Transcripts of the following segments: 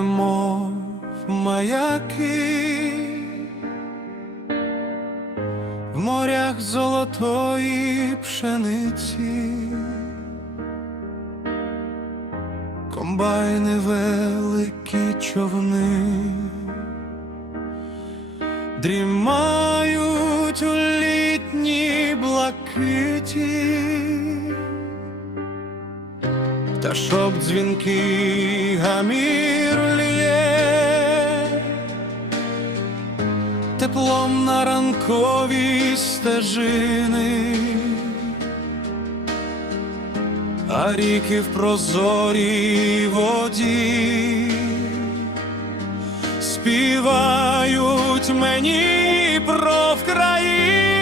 мов маяки, в морях золотої пшениці, комбайни великі човни, дрімають у літній блакиті. Та щоб дзвінки гамір теплом на ранкові стежини, а ріки в прозорій воді. Співають мені про Вкраїну.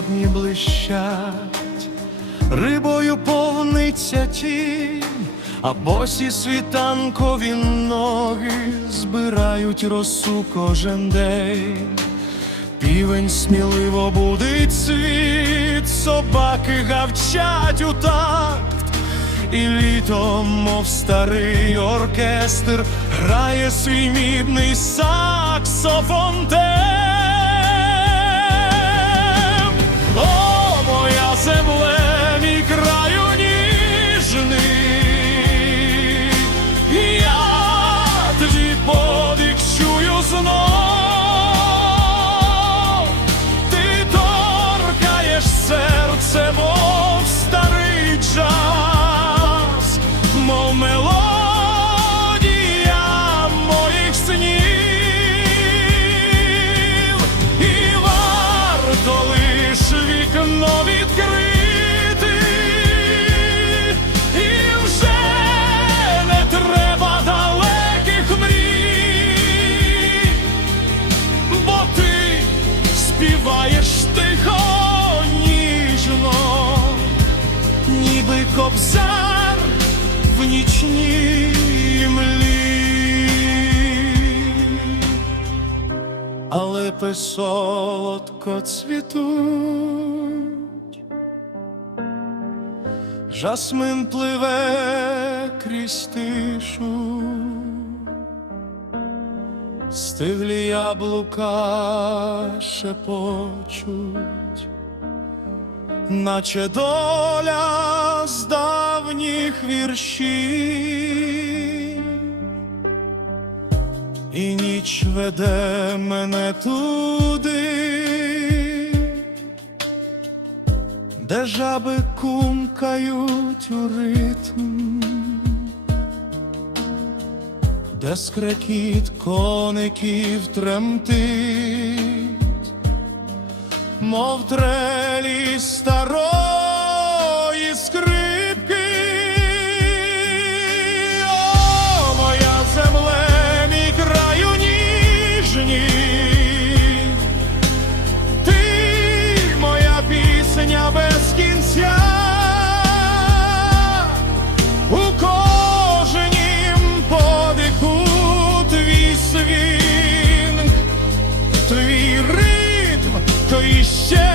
Холодні блищать, рибою повниться тінь, а босі світанкові ноги збирають росу кожен день. Півень сміливо будить світ, собаки гавчать у такт, і літо, мов старий оркестр, грає свій мідний саксофон варто лиш вікно відкрити, і вже не треба далеких мрій, бо ти співаєш тихо, ніжно, ніби кобзар в нічній Але солодко цвітуть, жасмин пливе крізь тишу, стиглі яблука шепочуть, наче доля з давніх віршів, і ніч веде мене туди, де жаби кумкають у ритм, де скрекіт коників тремтить, мов трелі старої твій твій ритм, то іщем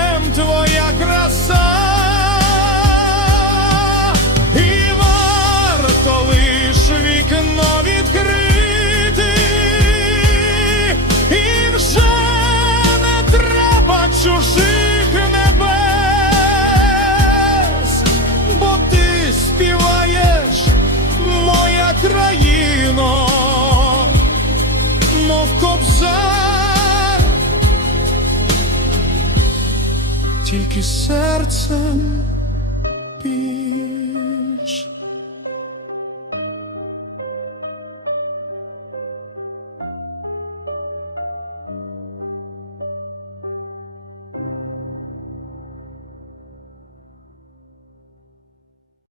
тільки серцем пів.